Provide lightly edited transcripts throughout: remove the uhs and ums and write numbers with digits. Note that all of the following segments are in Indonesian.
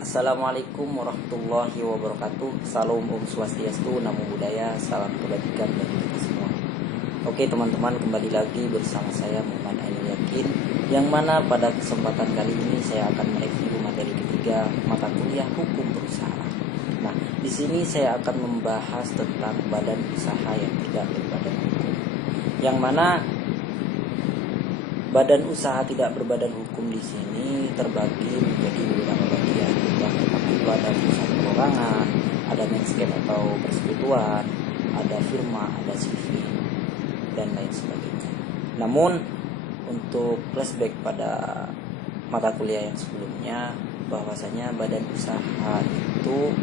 Assalamualaikum warahmatullahi wabarakatuh. Salam Om Swastiastu, Namo Buddhaya, salam kebajikan bagi kita semua. Oke teman-teman, kembali lagi bersama saya Muhammad Ainul Yakin, yang mana pada kesempatan kali ini saya akan mereview materi ketiga mata kuliah hukum perusahaan. Nah, di sini saya akan membahas tentang badan usaha yang tidak berbadan hukum, yang mana badan usaha tidak berbadan hukum di sini terbagi menjadi beberapa bagian. Yang pertama itu ada perusahaan perorangan, ada landscape atau persekutuan, ada firma, ada CV, dan lain sebagainya. Namun untuk flashback pada mata kuliah yang sebelumnya, bahwasanya badan usaha itu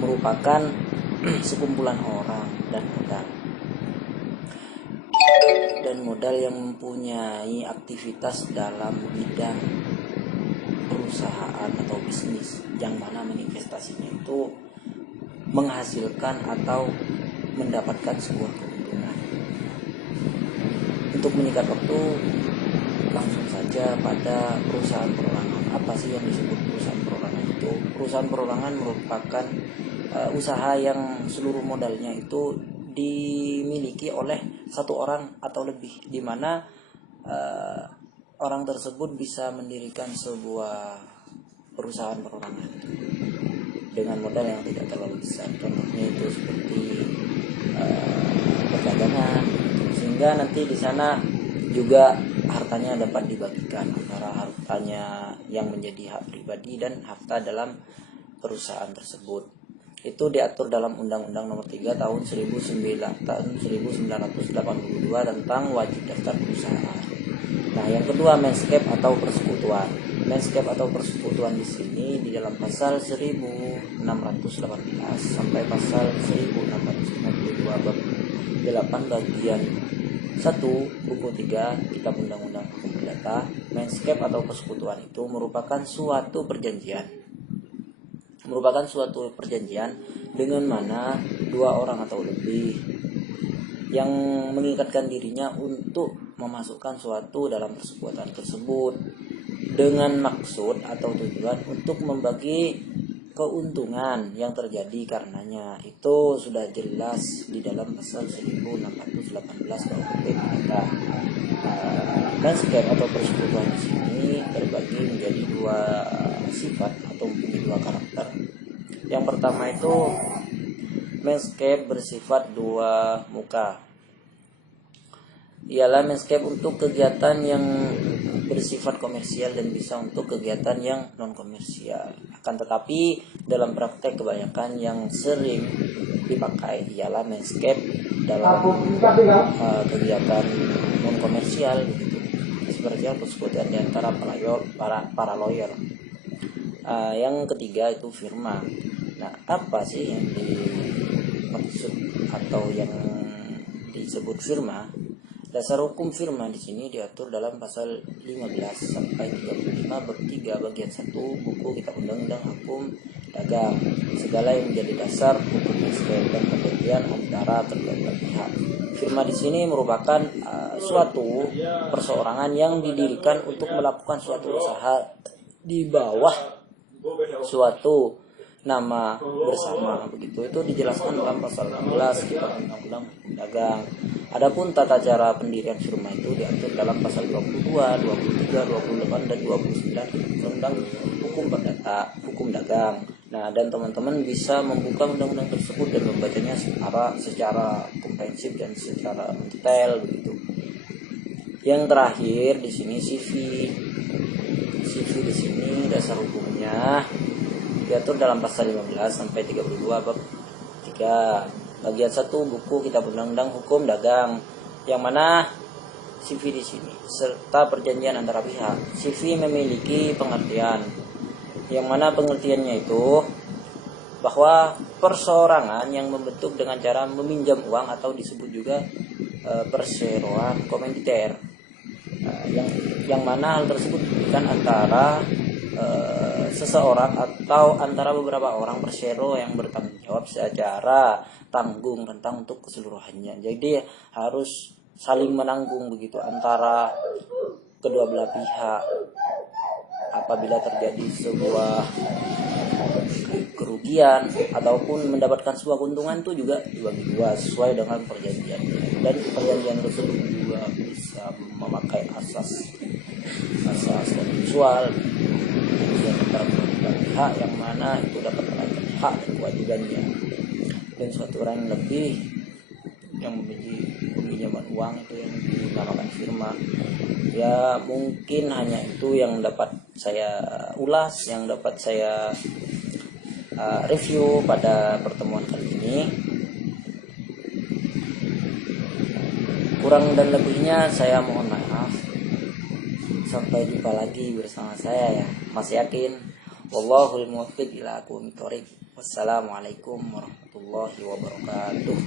merupakan sekumpulan orang dan modal yang mempunyai aktivitas dalam bidang perusahaan atau bisnis, yang mana manifestasinya itu menghasilkan atau mendapatkan sebuah keuntungan. Untuk menyingkat waktu, langsung saja pada perusahaan perorangan. Apa sih yang disebut perusahaan perorangan itu? Perusahaan perorangan merupakan usaha yang seluruh modalnya itu dimiliki oleh satu orang atau lebih, di mana orang tersebut bisa mendirikan sebuah perusahaan perorangan dengan modal yang tidak terlalu besar. Contohnya itu seperti perdagangan, sehingga nanti di sana juga hartanya dapat dibagikan antara hartanya yang menjadi hak pribadi dan harta dalam perusahaan tersebut. Itu diatur dalam Undang-Undang Nomor 3 tahun 1982 tentang wajib daftar perusahaan. Nah, yang kedua, landscape atau persekutuan. Landscape atau persekutuan di sini di dalam pasal 1618 sampai pasal 1652 bab 8 bagian 1 buku 3 Kitab Undang-Undang Hukum Perdata. Landscape atau persekutuan itu merupakan suatu perjanjian dengan mana dua orang atau lebih yang mengikatkan dirinya untuk memasukkan suatu dalam persekutuan tersebut dengan maksud atau tujuan untuk membagi keuntungan yang terjadi karenanya. Itu sudah jelas di dalam pasal 1618 KUHP kita. Landscape atau persekutuan di sini terbagi menjadi dua sifat atau mempunyai dua karakter. Yang pertama itu landscape bersifat dua muka, ialah landscape untuk kegiatan yang bersifat komersial dan bisa untuk kegiatan yang non komersial. Akan tetapi dalam praktek kebanyakan yang sering dipakai ialah landscape dalam kegiatan non komersial begitu, seperti persekutuan di antara para lawyer. Yang ketiga itu firma. Nah, apa sih yang dimaksud atau yang disebut firma? Dasar hukum firma di sini diatur dalam pasal 15 sampai 35 bab 3 bagian 1 buku Kitab Undang-Undang Hukum Dagang. Segala yang menjadi dasar hukum dan perjanjian antara kedua belah pihak. Firma di sini merupakan suatu perseorangan yang didirikan untuk melakukan suatu usaha di bawah suatu nama bersama begitu. Itu dijelaskan dalam pasal 16 Kitab Undang-Undang Hukum Dagang. Adapun tata cara pendirian firma itu diatur dalam pasal 22, 23, 28 dan 29 Undang-Undang Hukum Dagang. Nah, dan teman-teman bisa membuka undang-undang tersebut dan membacanya secara komprehensif dan secara detail begitu. Yang terakhir di sini CV di sini dasar hukumnya diatur dalam pasal 15 sampai 32 bab 3 bagian 1 buku Kitab Undang-Undang Hukum Dagang, yang mana CV di sini serta perjanjian antara pihak. CV memiliki pengertian, yang mana pengertiannya itu bahwa perseorangan yang membentuk dengan cara meminjam uang atau disebut juga perseroan komanditer, yang mana hal tersebut diberikan antara seseorang atau antara beberapa orang persero yang bertanggung jawab secara tanggung rentang untuk keseluruhannya. Jadi harus saling menanggung begitu antara kedua belah pihak apabila terjadi sebuah kerugian ataupun mendapatkan sebuah keuntungan itu juga dibagi dua sesuai dengan perjanjiannya, dan perjanjian tersebut juga bisa memakai asas konsensual antara kedua pihak, yang mana itu dapat mengatur hak dan kewajibannya. Dan suatu orang yang lebih yang memiliki pinjaman uang itu yang dinamakan firma, ya mungkin hanya itu yang dapat saya ulas, yang dapat saya review pada pertemuan kali ini. Kurang dan lebihnya saya mohon maaf. Sampai jumpa lagi bersama saya ya, Mas Yakin. Wallahul muwaffiq ila aqwamit thoriq. Wassalamualaikum warahmatullahi wabarakatuh.